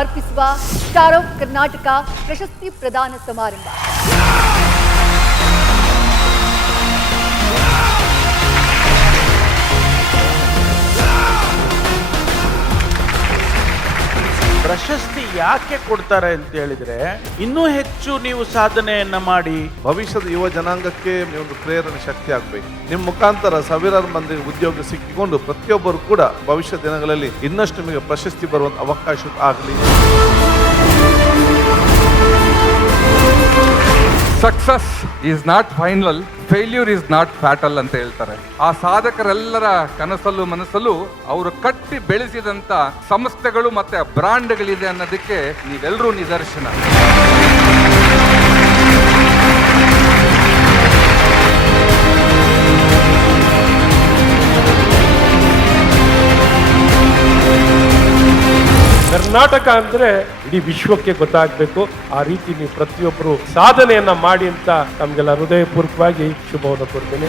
ಅರ್ಪಿಸುವ star of Karnataka ಪ್ರಶಸ್ತಿ ಪ್ರದಾನ ಸಮಾರಂಭ. ಪ್ರಶಸ್ತಿ ಯಾಕೆ ಕೊಡ್ತಾರೆ ಅಂತ ಹೇಳಿದ್ರೆ, ಇನ್ನೂ ಹೆಚ್ಚು ನೀವು ಸಾಧನೆಯನ್ನ ಮಾಡಿ ಭವಿಷ್ಯದ ಯುವ ಜನಾಂಗಕ್ಕೆ ಒಂದು ಪ್ರೇರಣೆ ಶಕ್ತಿ ಆಗಬೇಕು. ನಿಮ್ಮ ಮುಖಾಂತರ ಸಾವಿರಾರು ಮಂದಿ ಉದ್ಯೋಗ ಸಿಕ್ಕಿಕೊಂಡು ಪ್ರತಿಯೊಬ್ಬರು ಕೂಡ ಭವಿಷ್ಯ ದಿನಗಳಲ್ಲಿ ಇನ್ನಷ್ಟು ನಿಮಗೆ ಪ್ರಶಸ್ತಿ ಬರುವಂತ ಅವಕಾಶ ಆಗಲಿ. Success is not final, failure is not fatal ಅಂತ ಹೇಳ್ತಾರೆ. ಆ ಸಾಧಕರೆಲ್ಲರ ಕನಸಲ್ಲೂ ಮನಸ್ಸಲ್ಲೂ ಅವರು ಕಟ್ಟಿ ಬೆಳೆಸಿದಂತ ಸಂಸ್ಥೆಗಳು ಮತ್ತೆ ಬ್ರಾಂಡ್ಗಳಿದೆ ಅನ್ನೋದಕ್ಕೆ ನೀವೆಲ್ಲರೂ ನಿದರ್ಶನ. ಕರ್ನಾಟಕ ಅಂದ್ರೆ ಇಡೀ ವಿಶ್ವಕ್ಕೆ ಗೊತ್ತಾಗಬೇಕು. ಆ ರೀತಿ ನೀವು ಪ್ರತಿಯೊಬ್ಬರು ಸಾಧನೆಯನ್ನ ಮಾಡಿ ಅಂತ ನಮ್ಗೆಲ್ಲ ಹೃದಯಪೂರ್ವಕವಾಗಿ ಶುಭವನ್ನು ಕೊಡ್ತೇನೆ.